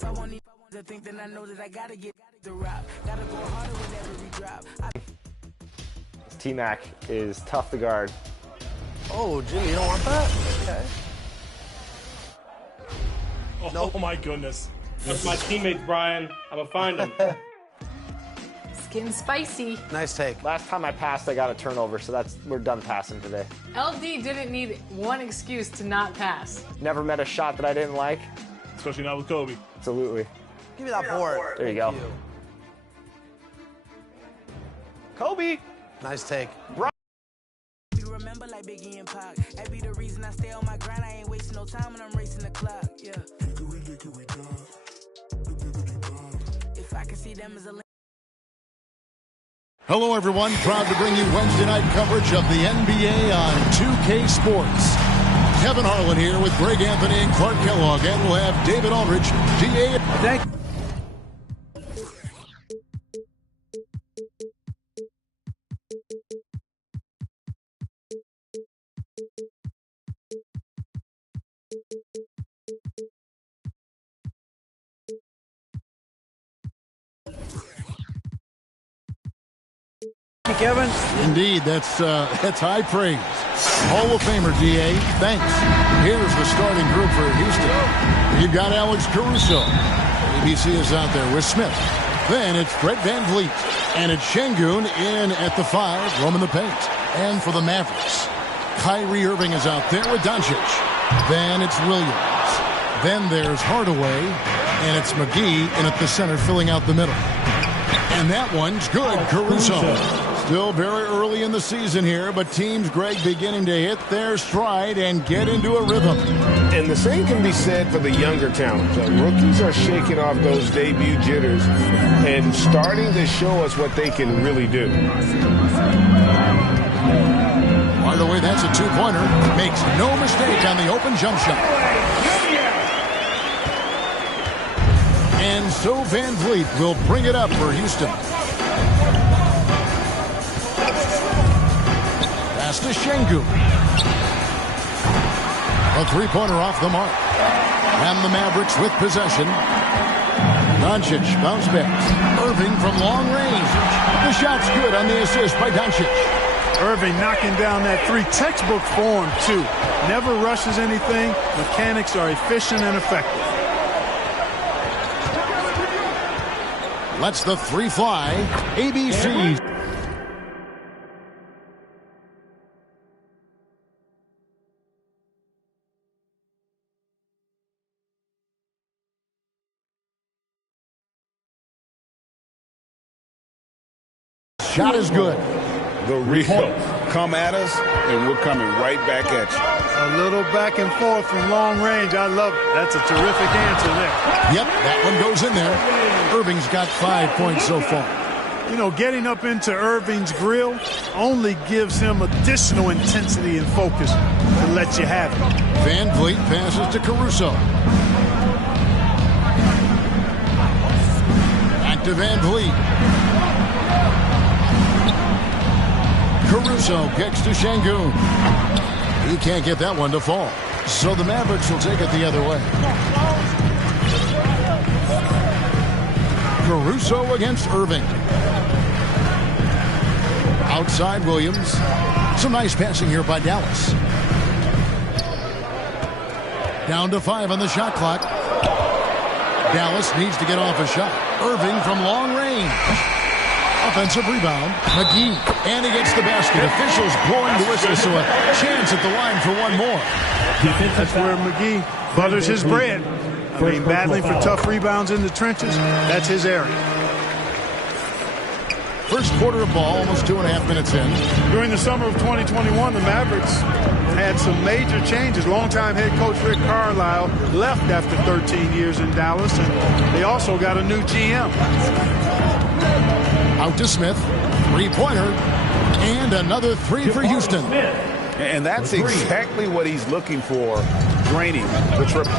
If I want to think, then I know that I gotta get the rock. Gotta go harder with every drop. T-Mac is tough to guard. Oh, Jimmy, you don't want that? Okay. Oh, Nope. oh my goodness. That's my teammates, Brian. I'm gonna find them. Skin spicy. Nice take. Last time I passed, I got a turnover, so we're done passing today. LD didn't need one excuse to not pass. Never met a shot that I didn't like. Especially not with Kobe. Absolutely. Give me that board. There you go. Kobe. Nice take. Remember like Biggie and Pac. That be the reason I stay on my grind. I ain't wasting no time when I'm racing the clock. Yeah. If I can see them as a Hello, everyone. Proud to bring you Wednesday night coverage of the NBA on 2K Sports. Kevin Harlan here with Greg Anthony and Clark Kellogg, and we'll have David Aldridge, DA. Thank you. Kevin? Indeed, that's high praise. Hall of Famer, DA. Thanks. Here's the starting group for Houston. You've got Alex Caruso. ABC is out there with Smith. Then it's Brett Van Vliet. And it's Şengün in at the 5, roaming the paint. And for the Mavericks, Kyrie Irving is out there with Doncic. Then it's Williams. Then there's Hardaway. And it's McGee in at the center, filling out the middle. And that one's good, Caruso. Still very early in the season here, but teams, Greg, beginning to hit their stride and get into a rhythm. And the same can be said for the younger talent. Rookies are shaking off those debut jitters and starting to show us what they can really do. By the way, that's a two-pointer. Makes no mistake on the open jump shot. And so Van Vliet will bring it up for Houston. Pass to Şengün. A three-pointer off the mark. And the Mavericks with possession. Doncic bounce back. Irving from long range. The shot's good on the assist by Doncic. Irving knocking down that three. Textbook form, too. Never rushes anything. Mechanics are efficient and effective. Lets the three fly. ABC. Shot is good. The real come at us, and we're coming right back at you. A little back and forth from long range. I love it. That's a terrific answer there. Yep, that one goes in there. Irving's got 5 points so far. You know, getting up into Irving's grill only gives him additional intensity and focus to let you have it. Van Vliet passes to Caruso. Back to Van Vliet. Caruso kicks to Şengün. He can't get that one to fall. So the Mavericks will take it the other way. Caruso against Irving. Outside Williams. Some nice passing here by Dallas. Down to 5 on the shot clock. Dallas needs to get off a shot. Irving from long range. Offensive rebound. McGee. And he gets the basket. Officials blowing the whistle, so a chance at the line for one more. That's where McGee butters his bread. I mean, battling for tough rebounds in the trenches, that's his area. First quarter of ball, almost 2.5 minutes in. During the summer of 2021, the Mavericks had some major changes. Longtime head coach Rick Carlisle left after 13 years in Dallas, and they also got a new GM. Out to Smith. Three-pointer. And another three for Houston. And that's exactly what he's looking for, draining the triple.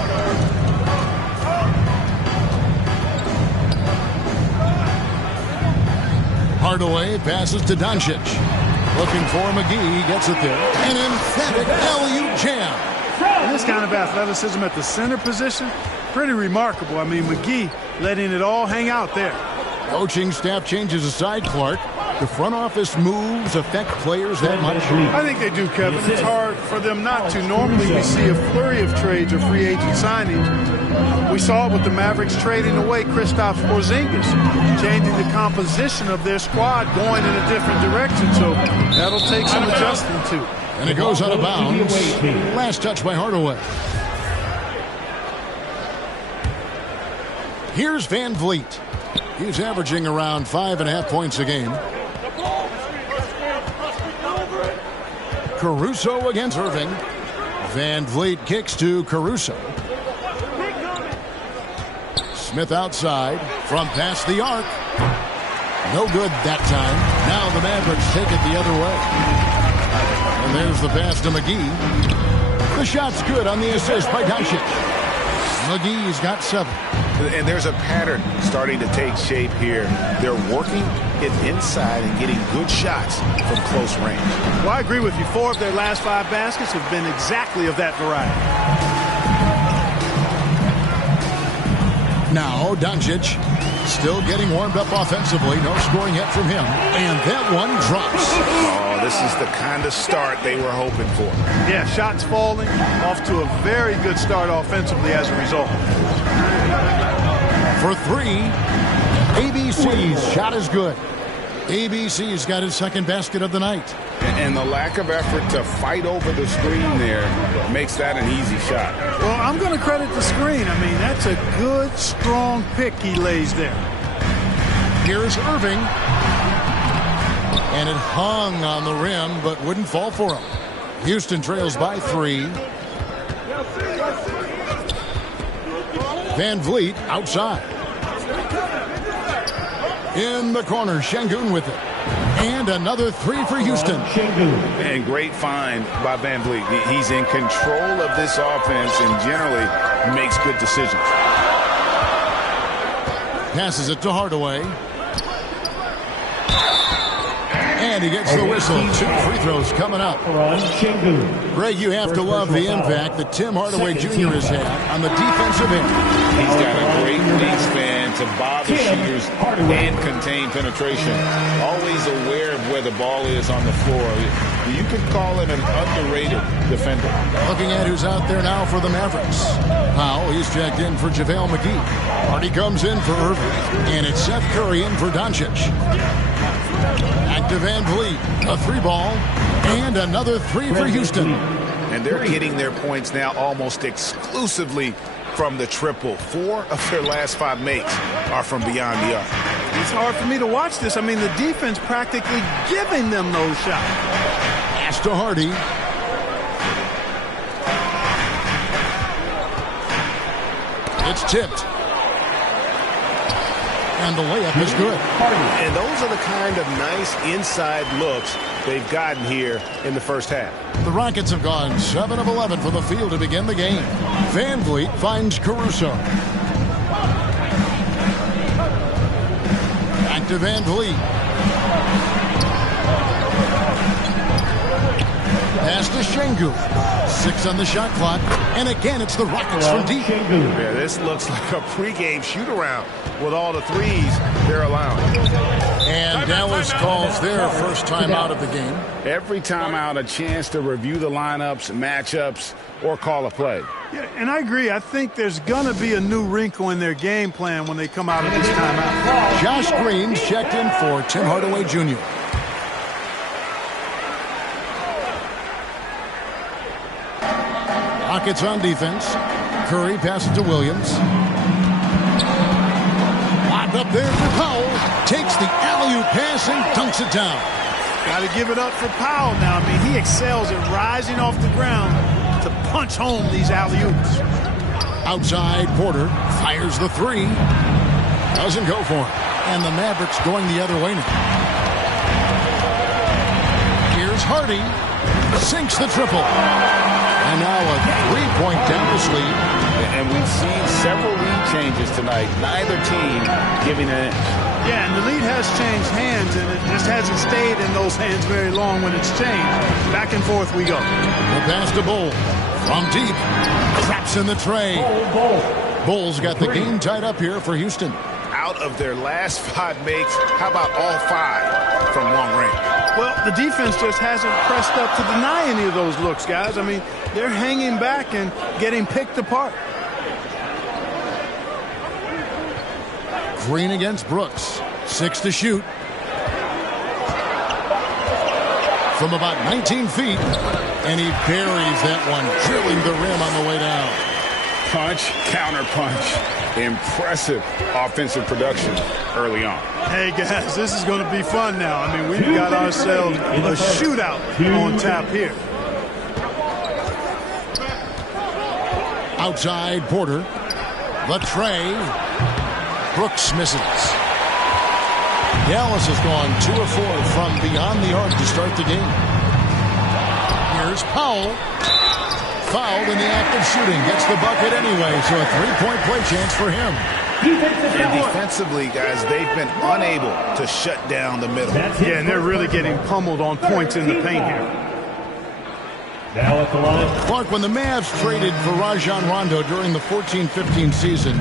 Hardaway passes to Doncic. Looking for McGee. He gets it there. An emphatic LU jam. And this kind of athleticism at the center position pretty remarkable. I mean, McGee letting it all hang out there. Coaching staff changes aside, Clark. The front office moves affect players that much? I think they do, Kevin. It's hard for them not to. Normally we see a flurry of trades or free agent signings. We saw it with the Mavericks trading away Kristaps Porzingis, changing the composition of their squad, going in a different direction. So that'll take some adjusting to. And it goes out of bounds. Last touch by Hardaway. Here's Van Vliet. He's averaging around 5.5 points a game. Caruso against Irving. Van Vliet kicks to Caruso. Smith outside from past the arc. No good that time. Now the Mavericks take it the other way. And there's the pass to McGee. The shot's good on the assist by Doncic. McGee's got 7. And there's a pattern starting to take shape here. They're working it inside and getting good shots from close range. Well, I agree with you. 4 of their last 5 baskets have been exactly of that variety. Now Doncic still getting warmed up offensively. No scoring yet from him. And that one drops. Oh, this is the kind of start they were hoping for. Yeah, shots falling. Off to a very good start offensively as a result. For 3, ABC's shot is good. ABC's got his second basket of the night. And the lack of effort to fight over the screen there makes that an easy shot. Well, I'm going to credit the screen. I mean, that's a good, strong pick he lays there. Here's Irving. And it hung on the rim, but wouldn't fall for him. Houston trails by 3. Van Vliet outside. In the corner, Şengün with it. And another 3 for Houston. And great find by Van Vliet. He's in control of this offense and generally makes good decisions. Passes it to Hardaway. And he gets the whistle. 2 free throws coming up. Greg, you have to love the impact that Tim Hardaway Jr. has had on the defensive end. He's got a great wingspan to bother shooters and contain penetration. Always aware of where the ball is on the floor. You could call it an underrated defender. Looking at who's out there now for the Mavericks. Powell, he's checked in for JaVale McGee. Hardy comes in for Irving. And it's Seth Curry in for Doncic. Back to Van Vliet. A 3-ball. And another 3 for Houston. And they're getting their points now almost exclusively from the triple. 4 of their last 5 makes are from beyond the arc. It's hard for me to watch this. I mean, the defense practically giving them those shots. Pass to Hardy. It's tipped. And the layup is good. And those are the kind of nice inside looks they've gotten here in the first half. The Rockets have gone 7 of 11 from the field to begin the game. Van Vliet finds Caruso. Back to Van Vliet. Pass to Şengün. 6 on the shot clock. And again, it's the Rockets from deep. Yeah, this looks like a pregame shoot-around with all the threes they're allowing. And Dallas calls their first time out of the game. Every time out, a chance to review the lineups, matchups, or call a play. Yeah, and I agree. I think there's going to be a new wrinkle in their game plan when they come out of this timeout. Josh Green's checked in for Tim Hardaway Jr. Rockets on defense. Curry passes to Williams. Locked up there for Powell. Takes the alley-oop pass and dunks it down. Got to give it up for Powell now. I mean, he excels at rising off the ground to punch home these alley-oops. Outside, Porter fires the 3. Doesn't go for it. And the Mavericks going the other way now. Here's Hardy. Sinks the triple. And now a 3-point Dallas lead. And we've seen several lead changes tonight. Neither team giving an inch. Yeah, and the lead has changed hands, and it just hasn't stayed in those hands very long when it's changed. Back and forth we go. The pass to Bull. From deep. Traps in the tray. Bulls got the game tied up here for Houston. Out of their last 5 makes, how about all 5 from long range? Well, the defense just hasn't pressed up to deny any of those looks, guys. I mean, they're hanging back and getting picked apart. Green against Brooks. 6 to shoot. From about 19 feet. And he buries that one, drilling the rim on the way down. Punch, counter punch. Impressive offensive production early on. Hey, guys, this is going to be fun now. I mean, we've got ourselves a shootout on tap here. Outside, Porter. The tray. Brooks misses. Dallas has gone 2 of 4 from beyond the arc to start the game. Here's Powell. Fouled in the act of shooting. Gets the bucket anyway, so a 3-point play chance for him. And defensively, guys, they've been unable to shut down the middle. Yeah, and they're really getting pummeled on points in the paint here. Now at the line. Clark, when the Mavs traded for Rajon Rondo during the 14-15 season,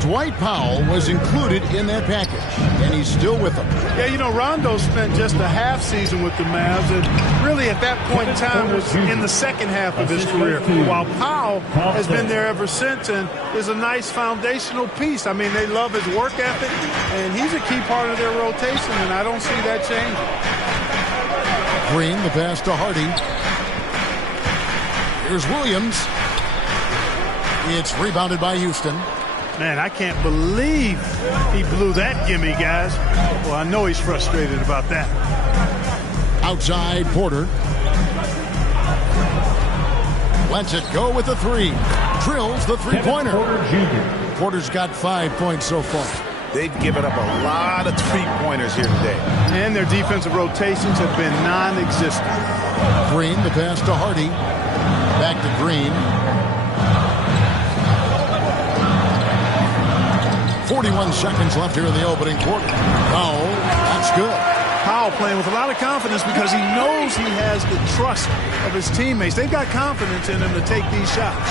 Dwight Powell was included in that package, and he's still with them. Yeah, you know, Rondo spent just a half season with the Mavs, and really at that point in time was in the second half of his career, while Powell has been there ever since and is a nice foundational piece. I mean, they love his work ethic, and he's a key part of their rotation, and I don't see that changing. Green, the pass to Hardy. Here's Williams. It's rebounded by Houston. Man, I can't believe he blew that gimme, guys. Well, I know he's frustrated about that. Outside, Porter. Lets it go with the 3. Drills the 3-pointer. Porter's got 5 points so far. They've given up a lot of 3-pointers here today. And their defensive rotations have been non-existent. Green, the pass to Hardy. Back to Green. 41 seconds left here in the opening quarter. Powell, that's good. Powell playing with a lot of confidence because he knows he has the trust of his teammates. They've got confidence in him to take these shots.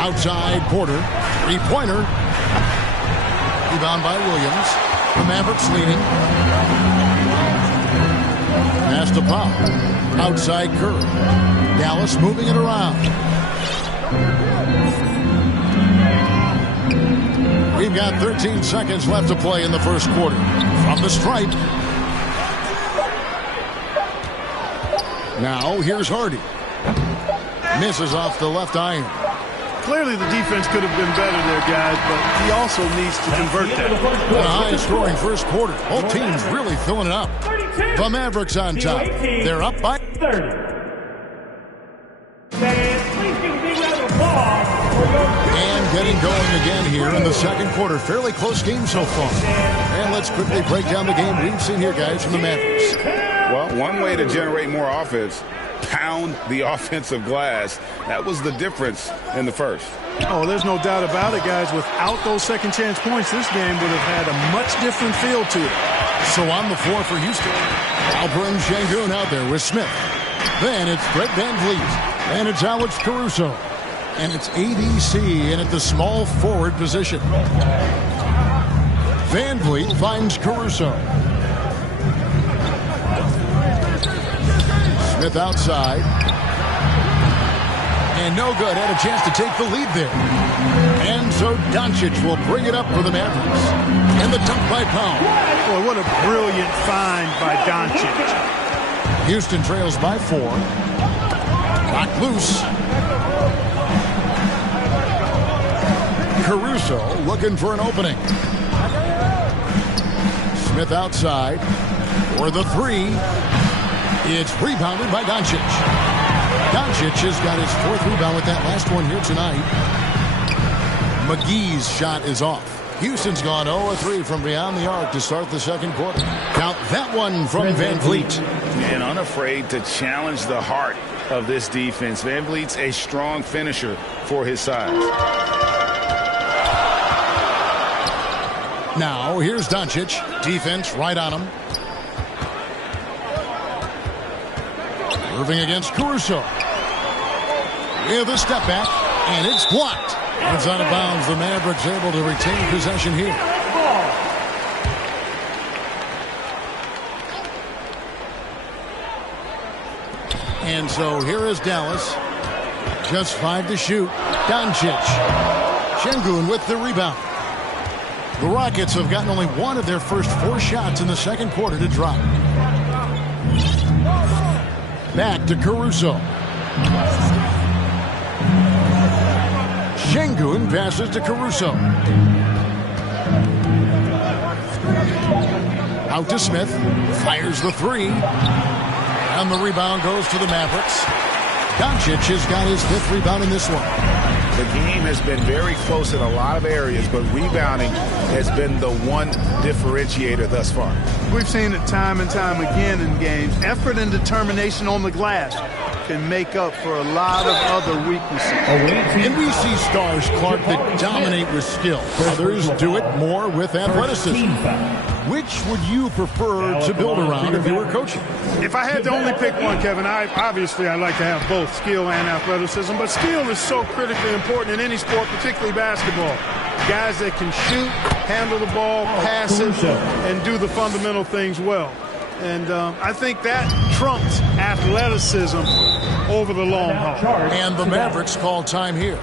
Outside, Porter. 3-pointer. Rebound by Williams. The Mavericks leading. Pass to Powell. Outside, Curry. Dallas moving it around. We've got 13 seconds left to play in the first quarter. From the stripe. Now, here's Hardy. Misses off the left iron. Clearly the defense could have been better there, guys, but he also needs to convert that. A high-scoring first quarter. Both teams really filling it up. The Mavericks on top. They're up by 30. And getting going again here in the second quarter. Fairly close game so far. And let's quickly break down the game we've seen here, guys, from the Mavericks. Well, one way to generate more offense, pound the offensive glass. That was the difference in the first. Oh, there's no doubt about it, guys. Without those second chance points, this game would have had a much different feel to it. So on the floor for Houston, Alperen Sengun out there with Smith. Then it's Brett Van Vliet. And it's Alex Caruso. And it's ABC in at the small forward position. Van Vliet finds Caruso. Smith outside. And no good. Had a chance to take the lead there. And so Doncic will bring it up for the Mavericks. And the dunk by Powell. Boy, what a brilliant find by Doncic. Houston trails by 4. Locked loose. Caruso looking for an opening. Smith outside for the 3. It's rebounded by Doncic. Doncic has got his 4th rebound with that last one here tonight. McGee's shot is off. Houston's gone 0-3 from beyond the arc to start the second quarter. Count that one from Van Vliet. And unafraid to challenge the heart of this defense. Van Vliet's a strong finisher for his size. Now, here's Doncic. Defense right on him. Irving against Caruso. With a step back, and it's blocked. It's out of bounds. The Mavericks able to retain possession here. And so here is Dallas. Just 5 to shoot. Doncic. Şengün with the rebound. The Rockets have gotten only one of their first 4 shots in the second quarter to drop. Back to Caruso. Şengün passes to Caruso. Out to Smith. Fires the 3. And the rebound goes to the Mavericks. Doncic has got his 5th rebound in this one. The game has been very close in a lot of areas, but rebounding has been the one differentiator thus far. We've seen it time and time again in games. Effort and determination on the glass can make up for a lot of other weaknesses. And we see stars, Clark, that dominate with skill. Others do it more with athleticism. Which would you prefer to build around if you were coaching? If I had to only pick one, Kevin, I'd like to have both skill and athleticism. But skill is so critically important in any sport, particularly basketball. Guys that can shoot, handle the ball, pass it, and do the fundamental things well. And I think that trumps athleticism over the long haul. And the Mavericks call time here.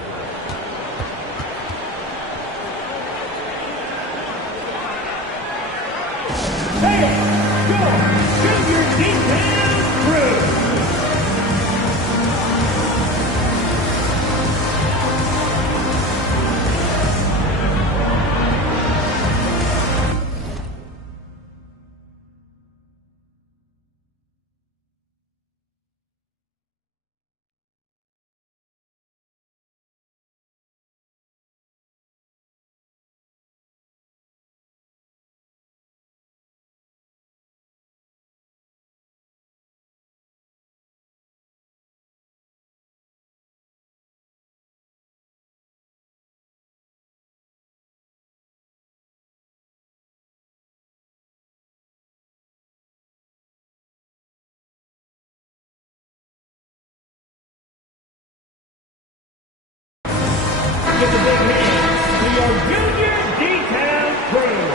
Give a big hand to your junior detail crew.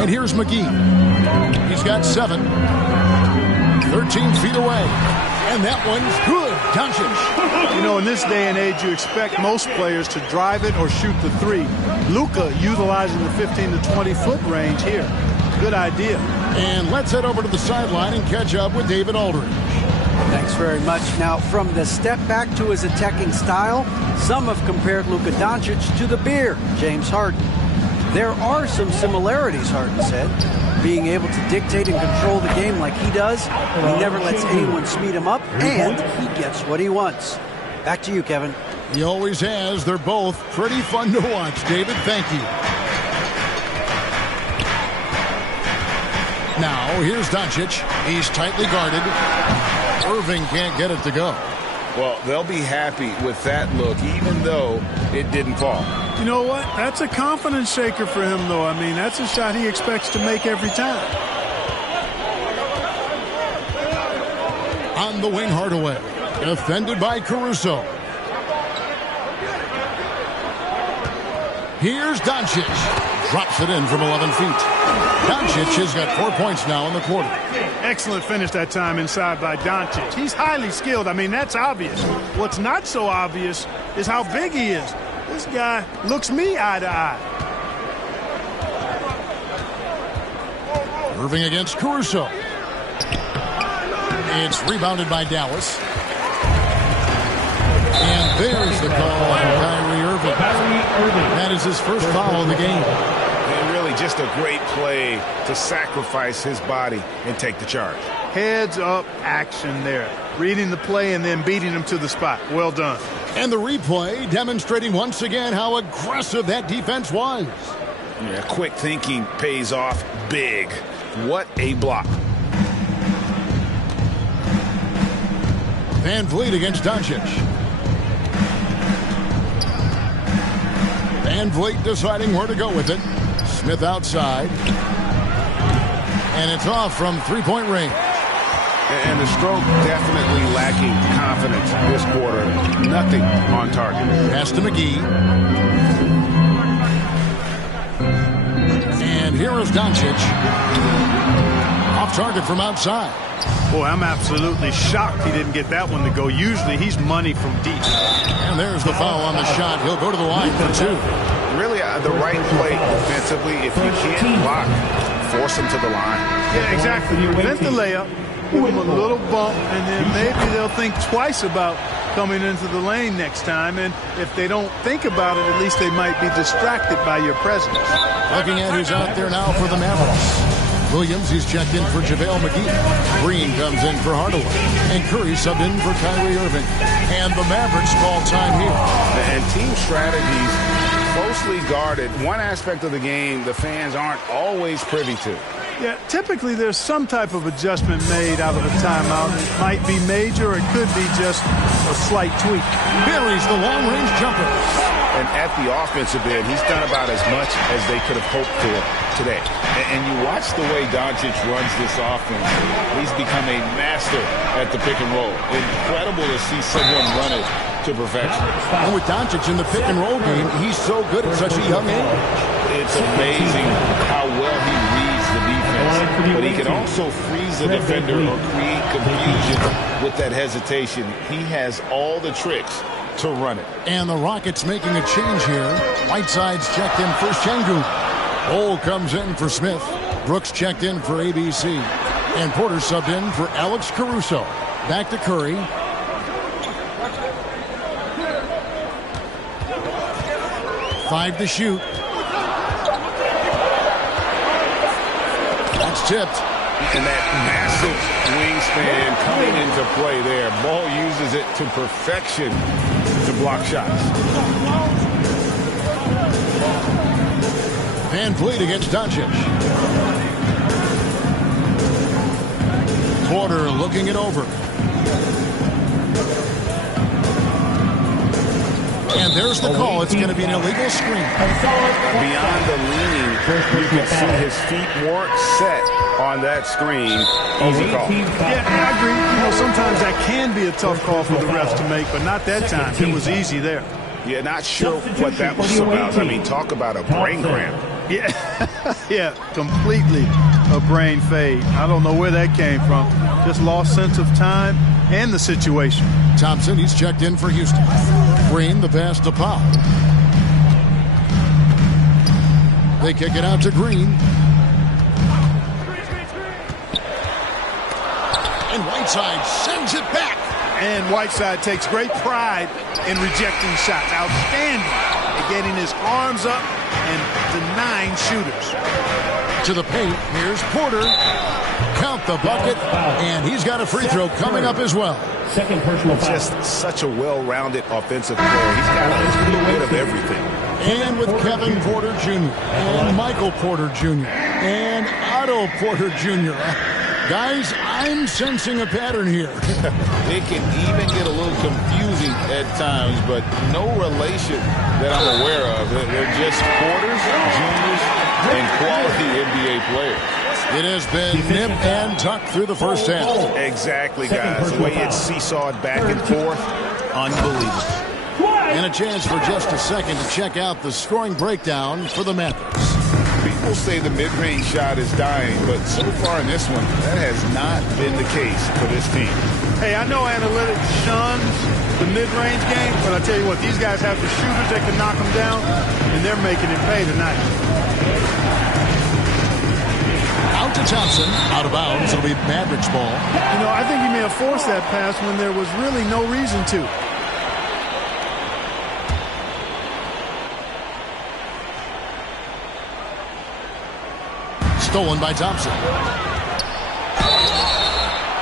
And here's McGee. He's got 7. 13 feet away. And that one's good. Doncic. You know, in this day and age, you expect most players to drive it or shoot the 3. Luka utilizing the 15 to 20-foot range here. Good idea. And let's head over to the sideline and catch up with David Aldridge. Thanks very much. Now, from the step back to his attacking style, some have compared Luka Doncic to the Bear, James Harden. There are some similarities, Harden said. Being able to dictate and control the game like he does, he never lets anyone speed him up, and he gets what he wants. Back to you, Kevin. He always has. They're both pretty fun to watch, David. Thank you. Now, here's Doncic. He's tightly guarded. Irving can't get it to go. Well, they'll be happy with that look, even though it didn't fall. You know what? That's a confidence shaker for him, though. I mean, that's a shot he expects to make every time. On the wing, Hardaway. Defended by Caruso. Here's Doncic. Drops it in from 11 feet. Doncic has got 4 points now in the quarter. Excellent finish that time inside by Doncic. He's highly skilled. I mean, that's obvious. What's not so obvious is how big he is. This guy looks me eye to eye. Irving against Caruso. It's rebounded by Dallas. And there's the call on Kyrie Irving. That is his first foul of the game. And really just a great play to sacrifice his body and take the charge. Heads up action there. Reading the play and then beating him to the spot. Well done. And the replay demonstrating once again how aggressive that defense was. Yeah, quick thinking pays off big. What a block. Van Vliet against Doncic. Van Vliet deciding where to go with it. Smith outside. And it's off from three-point range. And the stroke definitely lacking confidence this quarter. Nothing on target. Pass to McGee. And here is Doncic. Off target from outside. Boy, I'm absolutely shocked he didn't get that one to go. Usually he's money from deep. And there's the foul on the shot. He'll go to the line for two. Really the right play offensively. If you can't block, force him to the line. Yeah, exactly. Prevent the layup, give him a little bump, and then maybe they'll think twice about coming into the lane next time. And if they don't think about it, at least they might be distracted by your presence. Looking at who's out there now for the Mavericks. Williams, he's checked in for JaVale McGee. Green comes in for Hardaway. And Curry subbed in for Kyrie Irving. And the Mavericks call time here. And team strategies closely guarded. One aspect of the game the fans aren't always privy to. Yeah, typically there's some type of adjustment made out of a timeout. It might be major, or it could be just a slight tweak. Buries the long-range jumper. And at the offensive end, he's done about as much as they could have hoped for today. And you watch the way Doncic runs this offense. He's become a master at the pick and roll. Incredible to see someone run it to perfection. And with Doncic in the pick and roll game, he's so good at such a young age. It's amazing how well he reads the defense. But he can also freeze the defender or create confusion with that hesitation. He has all the tricks to run it. And the Rockets making a change here. Whiteside's checked in for Şengün. Cole comes in for Smith. Brooks checked in for ABC. And Porter subbed in for Alex Caruso. Back to Curry. Five to shoot. That's tipped. And that massive wingspan coming into play there. Ball uses it to perfection to block shots. Van Vliet against Doncic. Porter looking it over. And there's the call. It's going to be an illegal screen. Beyond the leaning, you can see his feet weren't set on that screen. Easy call. Yeah, I agree. You know, sometimes that can be a tough call for the refs to make, but not that time. It was easy there. Yeah, not sure what that was about. I mean, talk about a brain cramp. Yeah, yeah, completely a brain fade. I don't know where that came from. Just lost sense of time and the situation. Thompson, he's checked in for Houston. Green, the pass to Powell. They kick it out to Green. And Whiteside sends it back. And Whiteside takes great pride in rejecting shots. Outstanding at getting his arms up and denying shooters. To the paint, here's Porter. Count the bucket, and he's got a free throw coming up as well. Second personal foul. Just such a well-rounded offensive player. He's got a little bit of everything. And with Kevin Porter Jr. and Michael Porter Jr. and Otto Porter Jr. Guys, I'm sensing a pattern here. It can even get a little confusing at times, but no relation that I'm aware of. They're just Porters, juniors, and quality NBA players. It has been nip and tuck through the first half. Exactly, guys. The way it's seesawed back and forth, unbelievable. And a chance for just a second to check out the scoring breakdown for the Mavericks. People say the mid-range shot is dying, but so far in this one, that has not been the case for this team. Hey, I know analytics shuns the mid-range game, but I tell you what, these guys have the shooters that can knock them down, and they're making it pay tonight. Out to Thompson, out of bounds. It'll be Mavericks ball. You know, I think he may have forced that pass when there was really no reason to. Stolen by Thompson.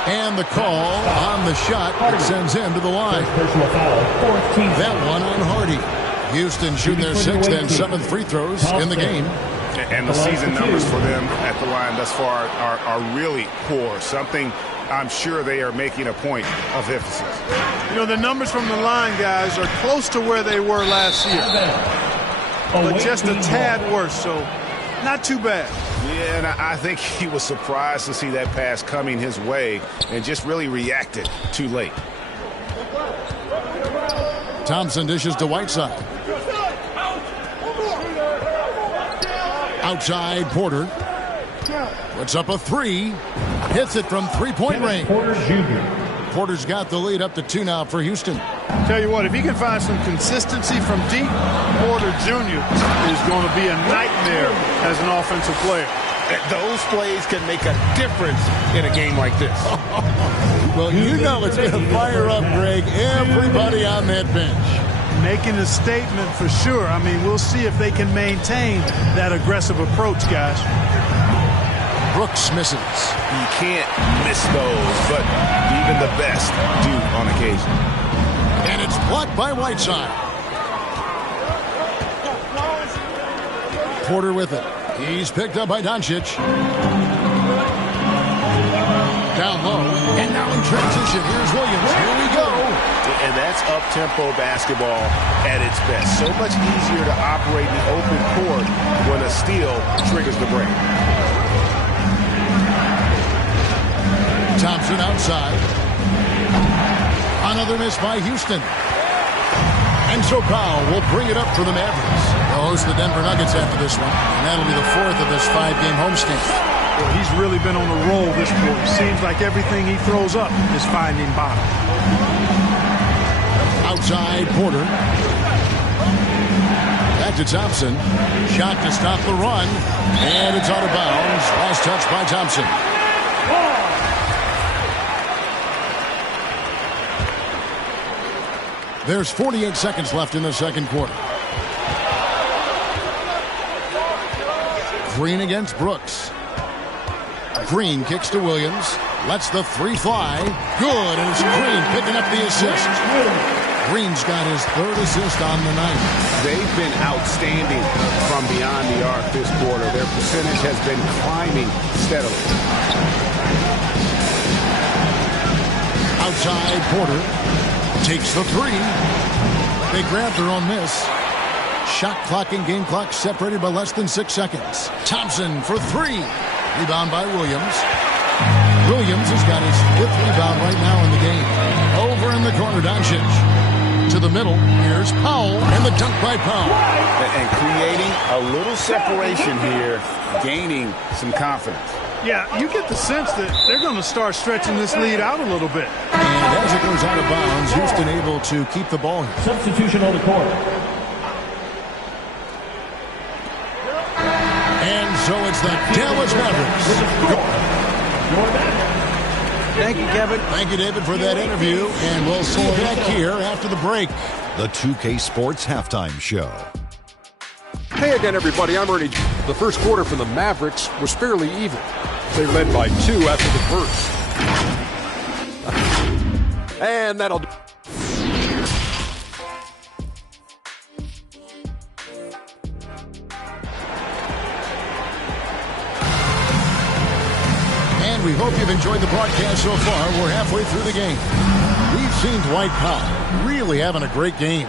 And the call on the shot that sends him to the line. Personal foul. That one on Hardy. Houston shooting their sixth and seventh free throws in the game. And the season numbers for them at the line thus far are really poor. Something I'm sure they are making a point of emphasis. You know, the numbers from the line, guys, are close to where they were last year. But just a tad worse, so not too bad. Yeah, and I think he was surprised to see that pass coming his way and just really reacted too late. Thompson dishes to Whiteside. Outside, Porter. Puts up a three. Hits it from three-point range. Porter Jr. Porter's got the lead up to 2 now for Houston. Tell you what, if he can find some consistency from deep, Porter Jr. is going to be a nightmare as an offensive player. Those plays can make a difference in a game like this. Well, you know it's going to fire up, Greg, everybody on that bench. Making a statement for sure. I mean, we'll see if they can maintain that aggressive approach, guys. Brooks misses. You can't miss those, but even the best do on occasion. And it's blocked by Whiteside. Porter with it. He's picked up by Doncic. Down low. And now in transition, here's Williams. Here we go. And that's up-tempo basketball at its best. So much easier to operate in the open court when a steal triggers the break. Thompson outside. Another miss by Houston. And so Powell will bring it up for the Mavericks. They'll host the Denver Nuggets after this one. And that'll be the 4th of this 5-game homestand. Well, he's really been on a roll this quarter. Seems like everything he throws up is finding bottom. Outside, Porter. Back to Thompson. Shot to stop the run. And it's out of bounds. Last touch by Thompson. There's 48 seconds left in the second quarter. Green against Brooks. Green kicks to Williams. Lets the three fly. Good, and it's Green picking up the assist. Green's got his 3rd assist on the night. They've been outstanding from beyond the arc this quarter. Their percentage has been climbing steadily. Outside, Porter takes the three. They grab their own miss. Shot clock and game clock separated by less than 6 seconds. Thompson for three. Rebound by Williams. Williams has got his 5th rebound right now in the game. Over in the corner, Doncic. To the middle, here's Powell, and the dunk by Powell. And creating a little separation here, gaining some confidence. Yeah, you get the sense that they're going to start stretching this lead out a little bit. And as it goes out of bounds, Houston able to keep the ball here. Substitution on the court. And so it's the Dallas Mavericks. Thank you, Kevin. Thank you, David, for that interview. And we'll see you back here after the break. The 2K Sports Halftime Show. Hey again, everybody. I'm Ernie. The first quarter for the Mavericks was fairly even. They led by 2 after the first. And that'll do. We hope you've enjoyed the broadcast so far. We're halfway through the game. We've seen Dwight Powell really having a great game.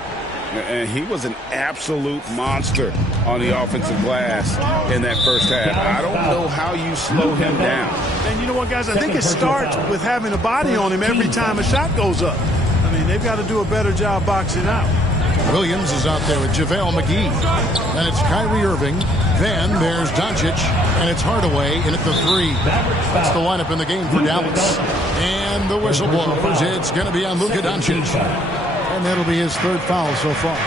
And he was an absolute monster on the offensive glass in that first half. I don't know how you slow him down. And you know what, guys? I think it starts with having a body on him every time a shot goes up. I mean, they've got to do a better job boxing out. Williams is out there with JaVale McGee. Then it's Kyrie Irving. Then there's Doncic. And it's Hardaway in at the three. That's the lineup in the game for Dallas. And the whistle blows. It's going to be on Luka Doncic. And that'll be his 3rd foul so far.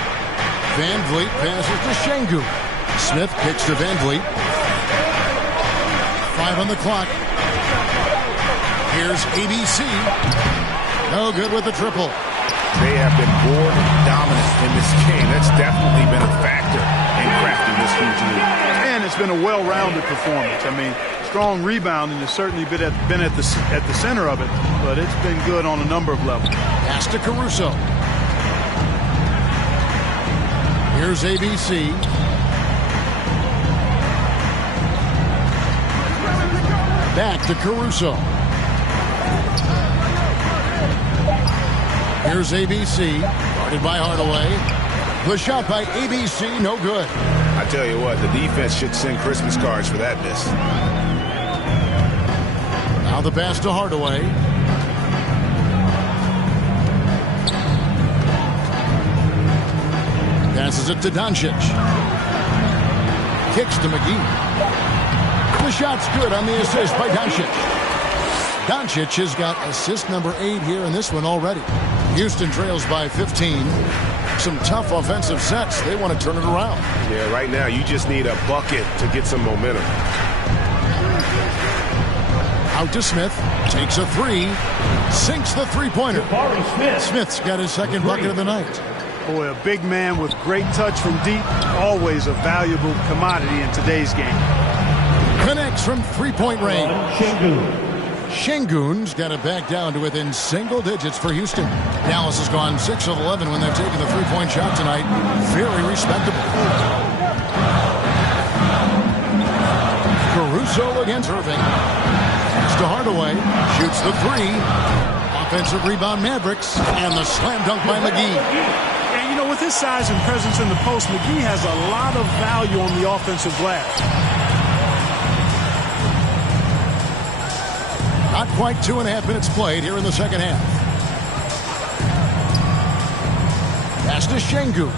Van Vliet passes to Şengün. Smith kicks to Van Vliet. 5 on the clock. Here's ABC. No good with the triple. They have been board dominant in this game. That's definitely been a factor in crafting this huge lead. And it's been a well-rounded performance. I mean, strong rebounding has certainly been at the center of it, but it's been good on a number of levels. Pass to Caruso. Here's ABC. Back to Caruso. Here's ABC, guarded by Hardaway. The shot by ABC, no good. I tell you what, the defense should send Christmas cards for that miss. Now the pass to Hardaway. Passes it to Doncic. Kicks to McGee. The shot's good on the assist by Doncic. Doncic has got assist number 8 here in this one already. Houston trails by 15. Some tough offensive sets. They want to turn it around. Yeah, right now you just need a bucket to get some momentum. Out to Smith. Takes a 3. Sinks the three-pointer. Smith's got his second bucket of the night. Boy, a big man with great touch from deep. Always a valuable commodity in today's game. Connects from three-point range. Şengün's got it back down to within single digits for Houston. Dallas has gone 6 of 11 when they've taken the three-point shot tonight. Very respectable. Caruso against Irving. Pass to Hardaway. Shoots the 3. Offensive rebound Mavericks. And the slam dunk by McGee. And, you know, with his size and presence in the post, McGee has a lot of value on the offensive glass. Not quite 2.5 minutes played here in the second half. Pass to Şengün.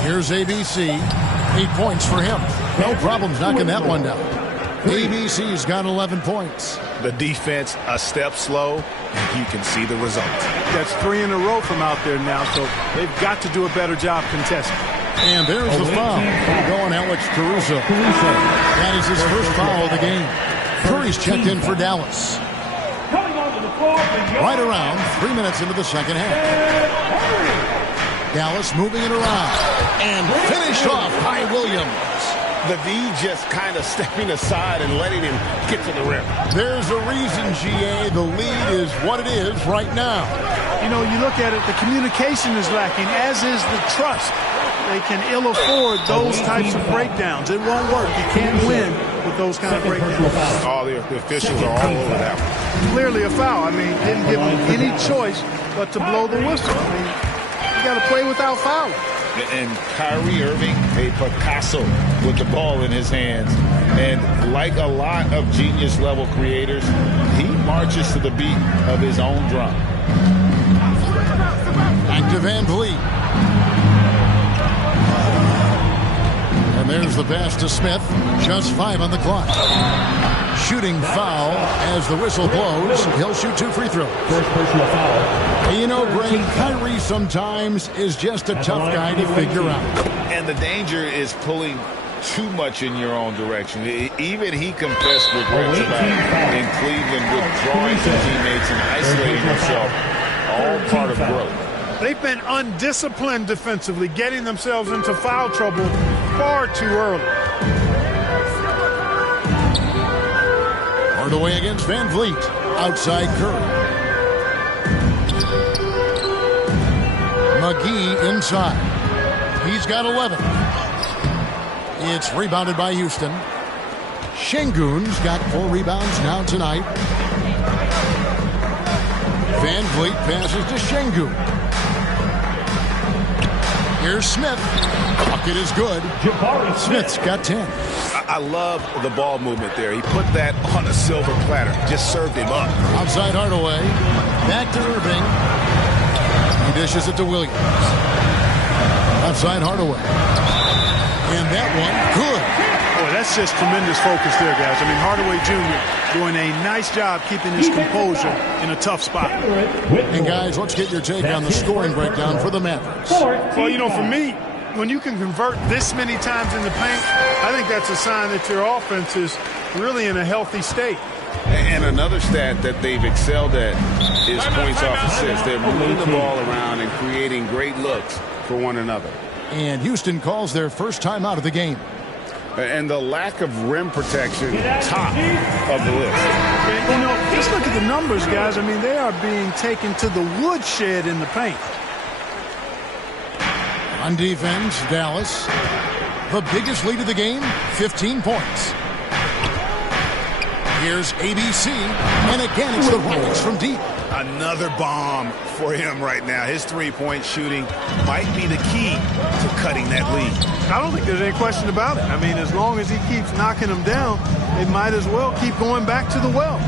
Here's ABC. 8 points for him. No problems knocking that one down. ABC's got 11 points. The defense a step slow, and you can see the result. That's 3 in a row from out there now, so they've got to do a better job contesting. And there's the foul. Going Alex Caruso. That is his first foul of the game. Curry's checked in for Dallas. Right around 3 minutes into the second half. Dallas moving it around. And finished off by Williams. The D just kind of stepping aside and letting him get to the rim. There's a reason, GA, the lead is what it is right now. You know, you look at it, the communication is lacking, as is the trust. They can ill afford those types of breakdowns. It won't work. You can't win with those kind of breakdowns. All the officials are all over that one. Clearly a foul. I mean, didn't give them any choice but to blow the whistle. I mean, you got to play without fouling. And Kyrie Irving, a Picasso with the ball in his hands. And like a lot of genius-level creators, he marches to the beat of his own drum. Back to Van Vliet. And there's the pass to Smith. Just 5 on the clock. Shooting foul as the whistle blows. He'll shoot 2 free throws. First personal foul. You know, Greg, Kyrie sometimes is just a tough guy to figure out. And the danger is pulling too much in your own direction. Even he confessed regrets about in Cleveland withdrawing from teammates and isolating himself. All part of growth. They've been undisciplined defensively, getting themselves into foul trouble far too early. Hardaway against Van Vliet. Outside Curry. McGee inside. He's got 11. It's rebounded by Houston. Şengün's got 4 rebounds now tonight. Van Vliet passes to Şengün. Here's Smith. Bucket is good. Smith's got 10. I love the ball movement there. He put that on a silver platter. Just served him up. Outside Hardaway. Back to Irving. He dishes it to Williams. Outside Hardaway. And that one, good. Boy, that's just tremendous focus there, guys. I mean, Hardaway Jr. doing a nice job keeping his composure in a tough spot. And, guys, let's get your take on the scoring breakdown for the Mavericks. Well, you know, for me, when you can convert this many times in the paint, I think that's a sign that your offense is really in a healthy state. And another stat that they've excelled at is points off assists. They're moving the ball around and creating great looks for one another. And Houston calls their first time out of the game. And the lack of rim protection, top of the list. And, you know, just look at the numbers, guys. I mean, they are being taken to the woodshed in the paint. On defense, Dallas. The biggest lead of the game, 15 points. Here's ABC. And again, it's the Rockets from deep. Another bomb for him right now. His three-point shooting might be the key to cutting that lead. I don't think there's any question about it. I mean, as long as he keeps knocking them down, they might as well keep going back to the well.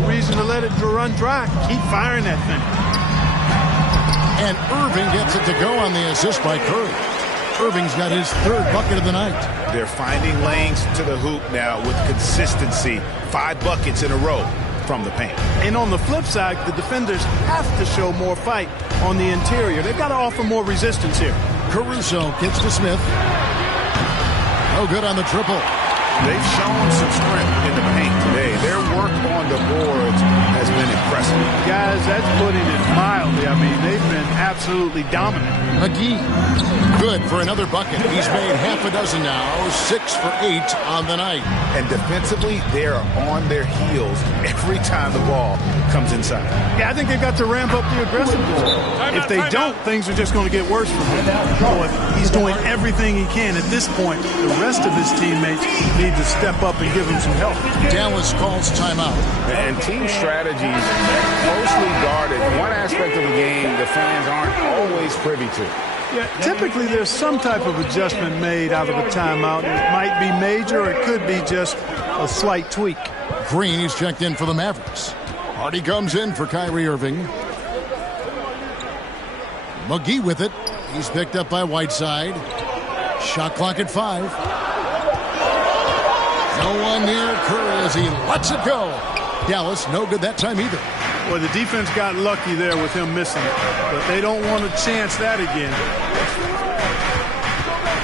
No reason to let it run dry. Keep firing that thing. And Irving gets it to go on the assist by Curry. Irving's got his third bucket of the night. They're finding lanes to the hoop now with consistency. 5 buckets in a row from the paint. And on the flip side, the defenders have to show more fight on the interior. They've got to offer more resistance here. Caruso gets to Smith. No good on the triple. They've shown some strength in the paint today. Their work on the boards has been impressive. Guys, that's putting it mildly. I mean, they've been absolutely dominant. McGee, good for another bucket. He's made half a dozen now, 6 for 8 on the night. And defensively, they are on their heels every time the ball comes inside. Yeah, I think they've got to ramp up the aggressiveness. If they don't, things are just going to get worse for him. So he's doing everything he can at this point. The rest of his teammates need to step up and give him some help. Dallas calls timeout. And team strategies closely guarded. One aspect of the game the fans aren't always privy to. Yeah, typically there's some type of adjustment made out of a timeout. It might be major or it could be just a slight tweak. Green is checked in for the Mavericks. Hardy comes in for Kyrie Irving. McGee with it. He's picked up by Whiteside. Shot clock at 5. No one near Curry as he lets it go. Dallas, no good that time either. Well, the defense got lucky there with him missing it, but they don't want to chance that again.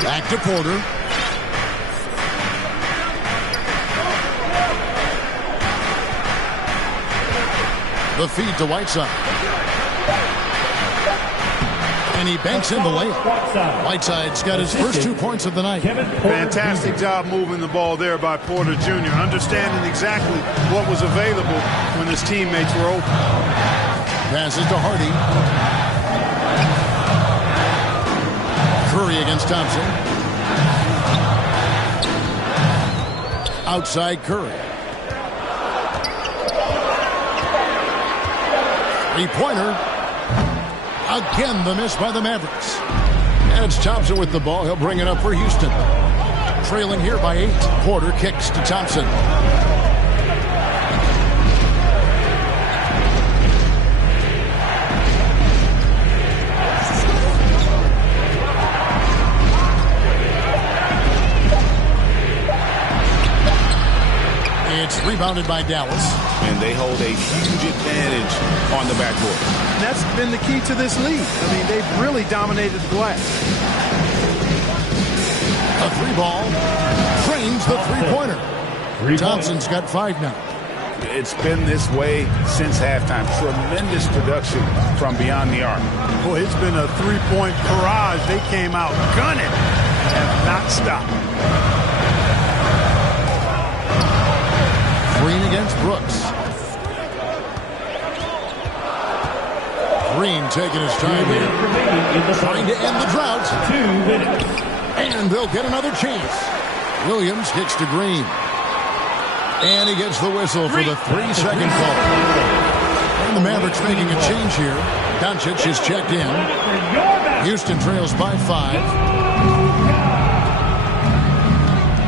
Back to Porter. The feed to Whiteside. And he banks in the layup. Whiteside's got his first 2 points of the night. Fantastic job moving the ball there by Porter Jr., understanding exactly what was available when his teammates were open. Passes to Hardy. Curry against Thompson. Outside Curry. Three-pointer. Again, the miss by the Mavericks. And it's Thompson with the ball. He'll bring it up for Houston. Trailing here by 8. Porter kicks to Thompson. It's rebounded by Dallas. And they hold a huge advantage on the backcourt. And that's been the key to this lead. I mean, they've really dominated the glass. A 3-ball. Frames the three-pointer. Thompson's got 5 now. It's been this way since halftime. Tremendous production from beyond the arc. Boy, it's been a 3-point barrage. They came out gunning and not stopped. Green against Brooks. Green taking his time here, trying to end the drought. 2 minutes. And they'll get another chance. Williams kicks to Green. And he gets the whistle for the 3-second call. And the Mavericks making a change here. Doncic is checked in. Houston trails by 5.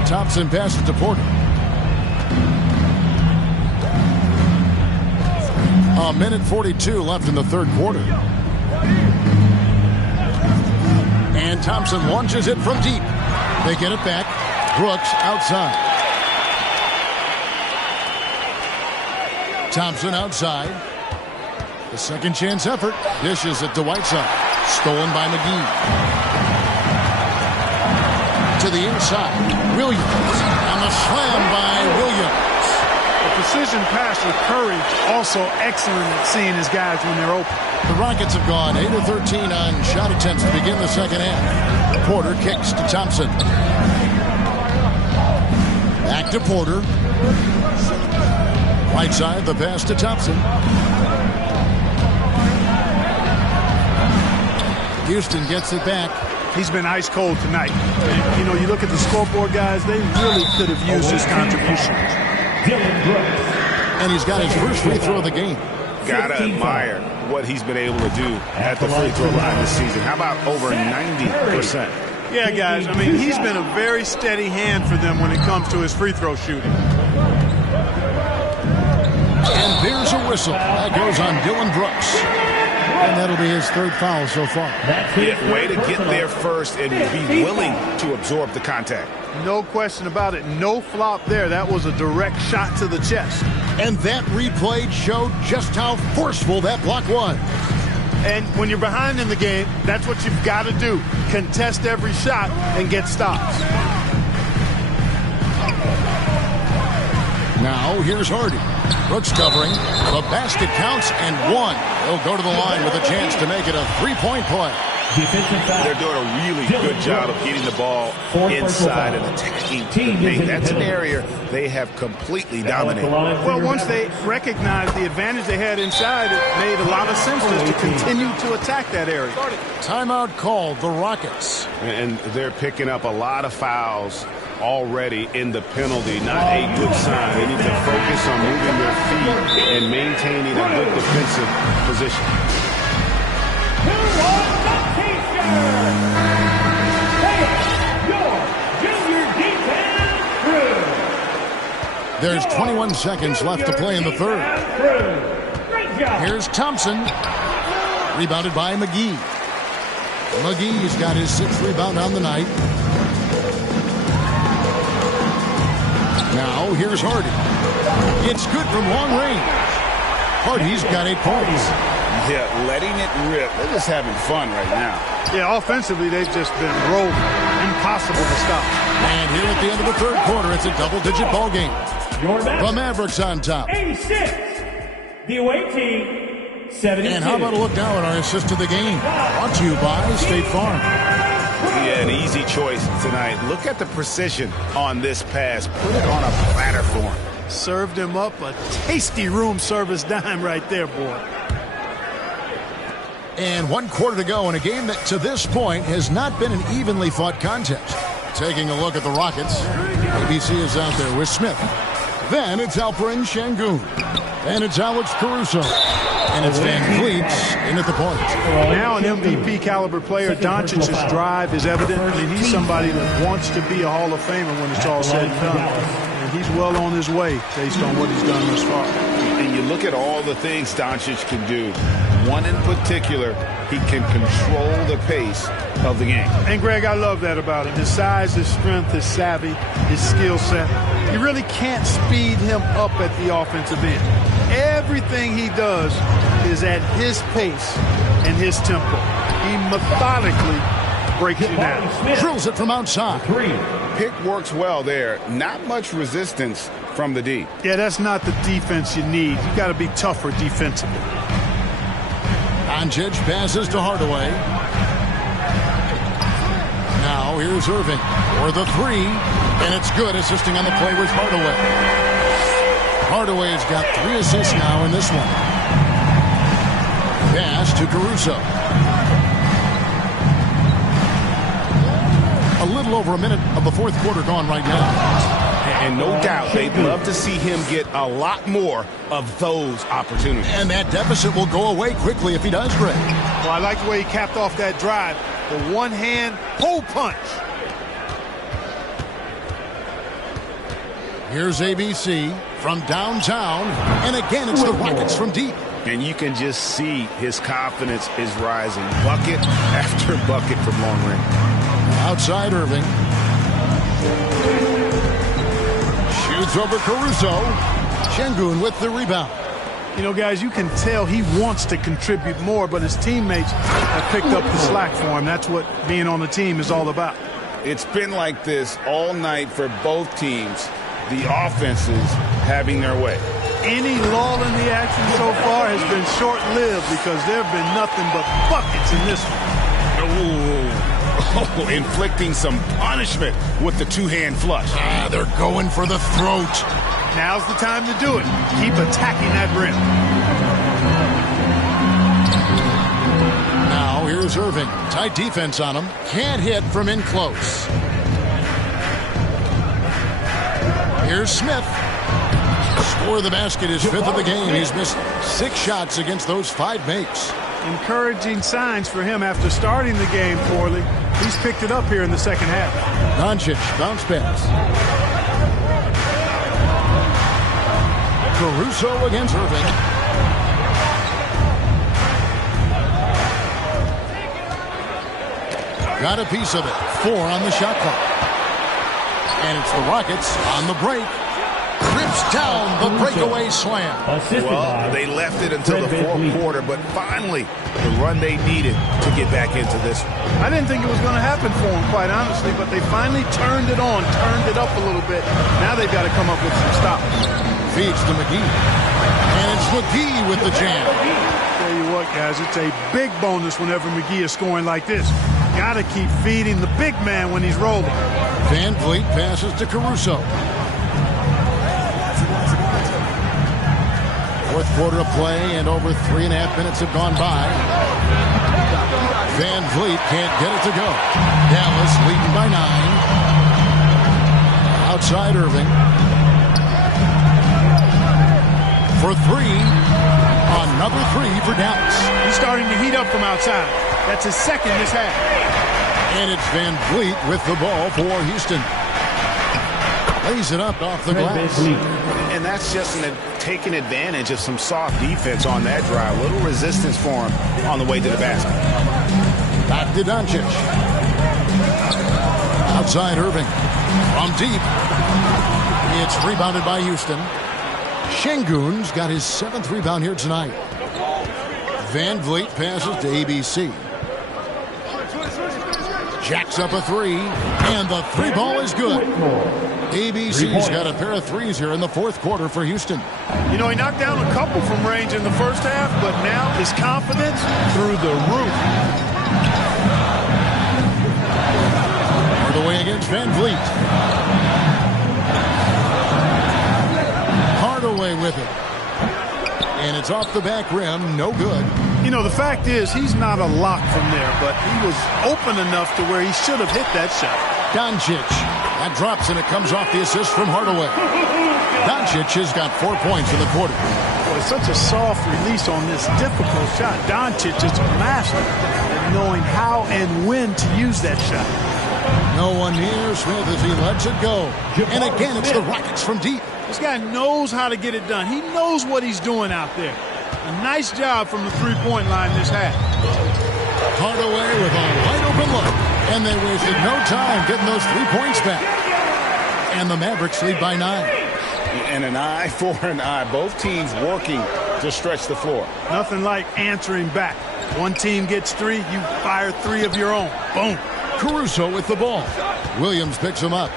Thompson passes to Porter. A minute 42 left in the third quarter. And Thompson launches it from deep. They get it back. Brooks outside. Thompson outside. The second chance effort. Dishes it to Whiteside. Stolen by McGee. To the inside. Williams. And the slam by Williams. Precision pass with Curry, also excellent at seeing his guys when they're open. The Rockets have gone 8 of 13 on shot attempts to begin the second half. Porter kicks to Thompson. Back to Porter. Right side, the pass to Thompson. Houston gets it back. He's been ice cold tonight. You know, you look at the scoreboard, guys, they really could have used his contribution. And he's got his first free throw of the game. Gotta admire what he's been able to do at the free throw line this season. How about over 90%? Yeah, guys, I mean, he's been a very steady hand for them when it comes to his free throw shooting. And there's a whistle. That goes on Dylan Brooks. And that'll be his third foul so far. Yeah, way to get there first and be willing to absorb the contact. No question about it. No flop there. That was a direct shot to the chest. And that replay showed just how forceful that block was. And when you're behind in the game, that's what you've got to do. Contest every shot and get stops. Now, here's Hardy. Brooks covering. The basket counts and one. He'll go to the line with a chance to make it a three-point play. They're doing a really good job of getting the ball inside and attacking the paint. That's an area they have completely dominated. Well, once they recognized the advantage they had inside, it made a lot of sense to continue to attack that area. Timeout called the Rockets. And they're picking up a lot of fouls already in the penalty. Not a good sign. They need to focus on moving their feet and maintaining a good defensive position. There's 21 seconds left to play in the third. Here's Thompson. Rebounded by McGee. McGee's got his sixth rebound on the night. Now here's Hardy. It's good from long range. Hardy's got 8 points. Yeah, letting it rip. They're just having fun right now. Yeah, offensively, they've just been rolling. Impossible to stop. And here at the end of the third quarter, it's a double-digit ball game. The Mavericks on top. 86. The away team, 72. And how about a look now at our assist to the game? Brought to you by State Farm. Yeah, an easy choice tonight. Look at the precision on this pass. Put it on a platter for him. Served him up a tasty room service dime right there, boy. And 1 quarter to go in a game that to this point has not been an evenly fought contest. Taking a look at the Rockets. ABC is out there with Smith. Then it's Alperen Şengün. And it's Alex Caruso. And it's Van Vliet in at the point. Now an MVP caliber player. Doncic's drive is evident. I mean, he's somebody that wants to be a Hall of Famer when it's all said and done. And he's well on his way based on what he's done thus far. And you look at all the things Doncic can do. One in particular, he can control the pace of the game. And, Greg, I love that about him. His size, his strength, his savvy, his skill set. You really can't speed him up at the offensive end. Everything he does is at his pace and his tempo. He methodically breaks you down. Drills it from outside. Pick works well there. Not much resistance from the D. Yeah, that's not the defense you need. You got to be tougher defensively. Doncic passes to Hardaway. Now here's Irving for the three, and it's good, assisting on the play with Hardaway. Hardaway's got 3 assists now in this one. Pass to Caruso. A little over a minute of the fourth quarter gone right now. And no doubt they'd love to see him get a lot more of those opportunities. And that deficit will go away quickly if he does, Greg. Well, I like the way he capped off that drive. The one-hand pull punch. Here's ABC from downtown. And again, it's the Rockets from deep. And you can just see his confidence is rising. Bucket after bucket from long range. Outside Irving. Shoots over Caruso. Şengün with the rebound. You know, guys, you can tell he wants to contribute more, but his teammates have picked up the slack for him. That's what being on the team is all about. It's been like this all night for both teams. The offenses having their way. Any lull in the action so far has been short-lived because there have been nothing but buckets in this one. Oh, inflicting some punishment with the two-hand flush. They're going for the throat. Now's the time to do it. Keep attacking that rim. Now here's Irving. Tight defense on him. Can't hit from in close. Here's Smith. Score the basket, his 5th of the game. He's missed 6 shots against those 5 makes. Encouraging signs for him after starting the game poorly. He's picked it up here in the second half. Doncic, bounce pass. Caruso against Irving. Got a piece of it. 4 on the shot clock. And it's the Rockets on the break. Rips down the breakaway slam. Well, they left it until the fourth quarter, but finally the run they needed to get back into this. I didn't think it was going to happen for them, quite honestly, but they finally turned it on, turned it up a little bit. Now they've got to come up with some stops. Feeds to McGee. And it's McGee with the jam. Tell you what, guys, it's a big bonus whenever McGee is scoring like this. Got to keep feeding the big man when he's rolling. Van Vliet passes to Caruso. Fourth quarter of play, and over 3.5 minutes have gone by. Van Vliet can't get it to go. Dallas leading by 9. Outside Irving. For 3. Another 3 for Dallas. He's starting to heat up from outside. That's his second this half. And it's Van Vliet with the ball for Houston. Lays it up off the glass. And that's just taking advantage of some soft defense on that drive. A little resistance for him on the way to the basket. Back to Doncic. Outside Irving. From deep. It's rebounded by Houston. Şengün's got his 7th rebound here tonight. Van Vliet passes to ABC. Jacks up a 3, and the 3 ball is good. ABC's got a pair of 3s here in the fourth quarter for Houston. You know, he knocked down a couple from range in the first half, but now his confidence through the roof. Hardaway against Van Vliet. Hardaway with it. And it's off the back rim, no good. You know, the fact is, he's not a lock from there, but he was open enough to where he should have hit that shot. Doncic. That drops, and it comes off the assist from Hardaway. Doncic has got 4 points in the quarter. Boy, such a soft release on this difficult shot. Doncic is a master at knowing how and when to use that shot. No one near Smith as he lets it go. And again, it's the Rockets from deep. This guy knows how to get it done. He knows what he's doing out there. A nice job from the three-point line this half. Hardaway with a wide open look. And they wasted no time getting those 3 points back. And the Mavericks lead by 9. And an eye for an eye. Both teams working to stretch the floor. Nothing like answering back. One team gets 3, you fire 3 of your own. Boom. Caruso with the ball. Williams picks him up.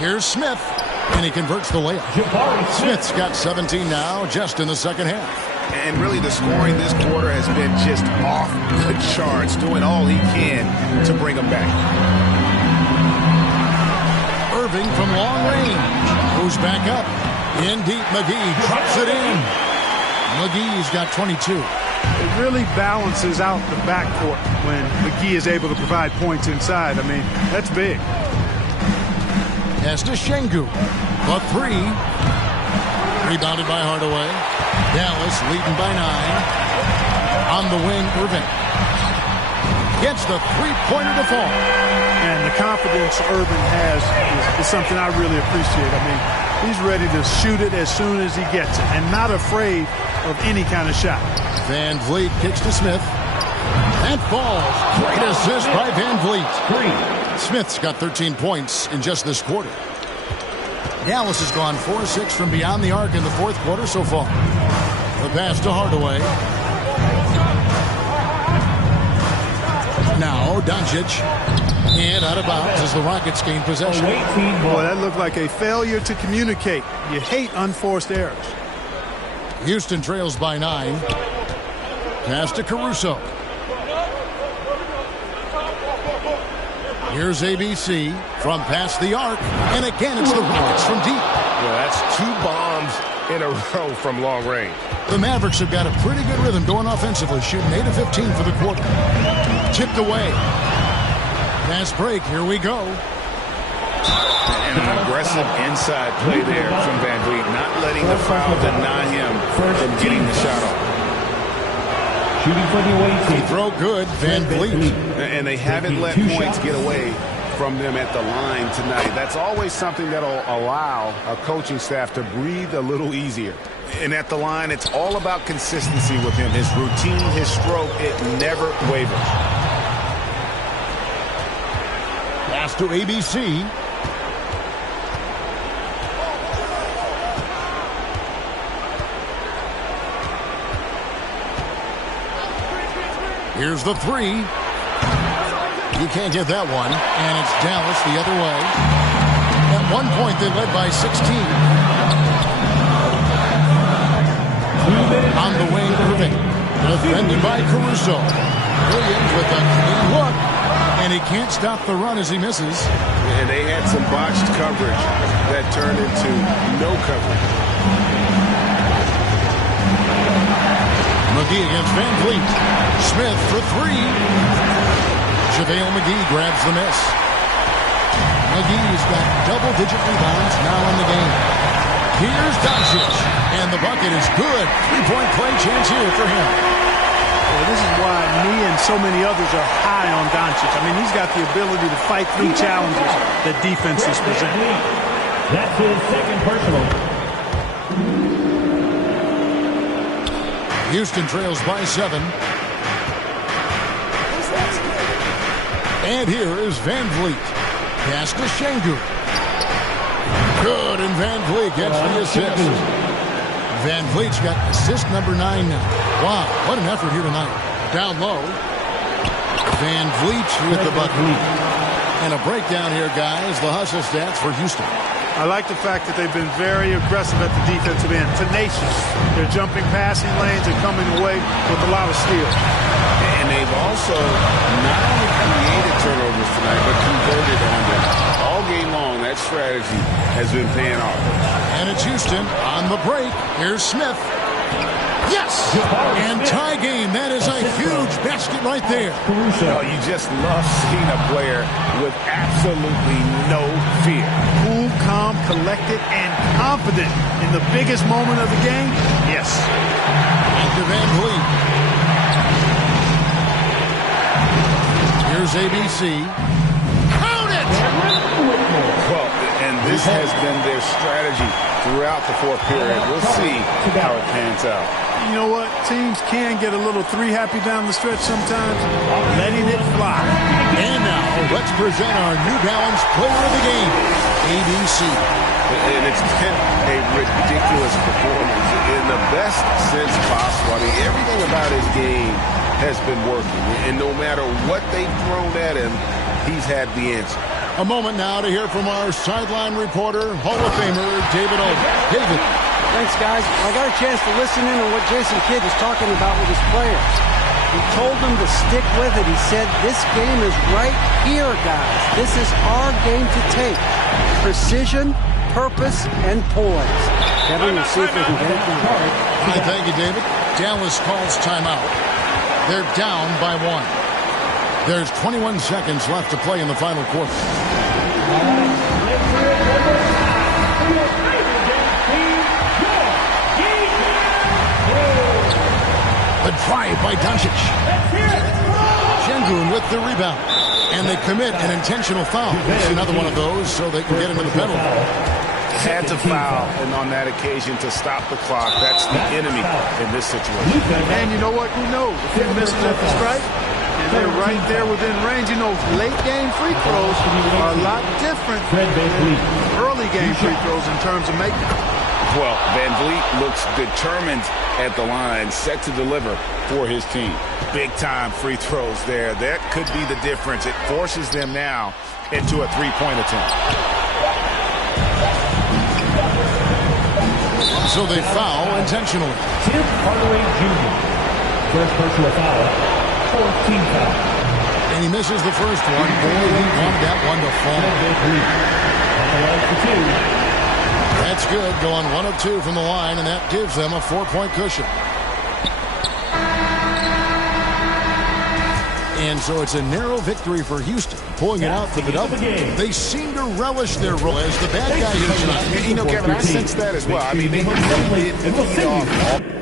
Here's Smith. And he converts the layup. Smith's got 17 now, just in the second half. And really the scoring this quarter has been just off the charts, doing all he can to bring them back. Irving from long range. Goes back up. In deep, McGee drops it in. McGee's got 22. It really balances out the backcourt when McGee is able to provide points inside. I mean, that's big. Pass to Şengün. The 3. Rebounded by Hardaway. Dallas leading by 9. On the wing, Irving. Gets the three-pointer to fall. And the confidence Irving has is something I really appreciate. I mean, he's ready to shoot it as soon as he gets it and not afraid of any kind of shot. Van Vliet kicks to Smith. That falls. Great assist by Van Vliet. Smith's got 13 points in just this quarter. Dallas has gone 4-6 from beyond the arc in the fourth quarter so far. The pass to Hardaway. Now Doncic. And out of bounds as the Rockets gain possession. Boy, that looked like a failure to communicate. You hate unforced errors. Houston trails by 9. Pass to Caruso. Here's ABC from past the arc. And again, it's the Rockets from deep. Well, that's 2 bombs in a row from long range. The Mavericks have got a pretty good rhythm going offensively, shooting 8 of 15 for the quarter. Tipped away. Pass break. Here we go. And an aggressive inside play there from Van Vliet, not letting the foul deny him from getting the shot off. Shooting for the away team. Throw good, Van Vliet. And they haven't let points get away from them at the line tonight. That's always something that'll allow a coaching staff to breathe a little easier. And at the line, it's all about consistency with him. His routine, his stroke, it never wavers. Pass to ABC. Here's the three. You can't get that one. And it's Dallas the other way. At one point, they led by 16. On the wing, Irving. Defended by Caruso. Williams with a clean look. And he can't stop the run as he misses. And they had some botched coverage that turned into no coverage. McGee against Van Vliet. Smith for three. JaVale McGee grabs the miss. McGee's got double-digit rebounds now in the game. Here's Doncic. And the bucket is good. Three-point play chance here for him. Well, this is why me and so many others are high on Doncic. I mean, he's got the ability to fight through challenges that defenses present. That's his second personal. Houston trails by 7. And here is Van Vliet. Pass to Şengün. Good, and Van Vliet gets the assist. Van Vliet's got assist number 9 now. Wow, what an effort here tonight. Down low. Van Vliet with the bucket. And a breakdown here, guys. The hustle stats for Houston. I like the fact that they've been very aggressive at the defensive end. Tenacious. They're jumping passing lanes and coming away with a lot of steal. And they've also not only created turnovers tonight, but converted on them. All game long, that strategy has been paying off. And it's Houston on the break. Here's Smith. Yes! And tie game. That is a huge basket right there. Oh, you just love seeing a player with absolutely no fear. Cool, calm, collected, and confident in the biggest moment of the game. Yes. Into Van Vliet. Here's ABC. Count it! Well, and this has been their strategy throughout the fourth period. We'll see how it pans out. You know what? Teams can get a little three-happy down the stretch sometimes. Letting it fly. And now, let's present our New Balance player of the game, ABC. And it's been a ridiculous performance in the best sense possible. I mean, everything about his game has been working. And no matter what they've thrown at him, he's had the answer. A moment now to hear from our sideline reporter, Hall of Famer David O. David. Thanks, guys. I got a chance to listen in on what Jason Kidd was talking about with his players. He told them to stick with it. He said, this game is right here, guys. This is our game to take. Precision, purpose, and poise. Kevin, we'll see if we can get it done. All right, thank you, David. Dallas calls timeout. They're down by 1. There's 21 seconds left to play in the final quarter. The drive by Doncic. Şengün with the rebound. And they commit an intentional foul. It's another one of those so they can get into the penalty. Had to foul, and on that occasion to stop the clock. That's the enemy in this situation. And you know what? Who knows? If they miss at the strike, and they're right there within range. You know, late game free throws are a lot different than early game free throws in terms of making. Well, Van Vliet looks determined at the line, set to deliver for his team. Big-time free throws there. That could be the difference. It forces them now into a three-point attempt. So they foul intentionally. Tim Hardaway Jr. First personal foul. 14 foul. And he misses the first one. Boy, he wanted that one to fall. That's good, going 1 of 2 from the line, and that gives them a 4-point cushion. And so it's a narrow victory for Houston, pulling it out for the double. They seem to relish their role as the bad guy here tonight. You know, Kevin, I sense that as well. I mean, they really did feed off all.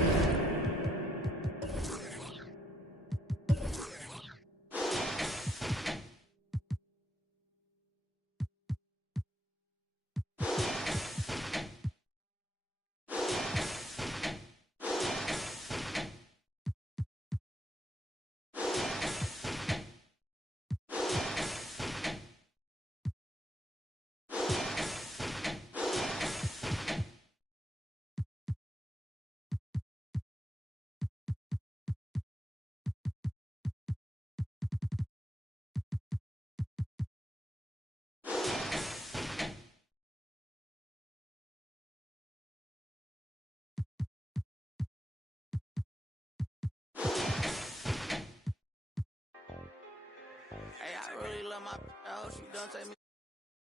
Hey, I really love my house. She done take me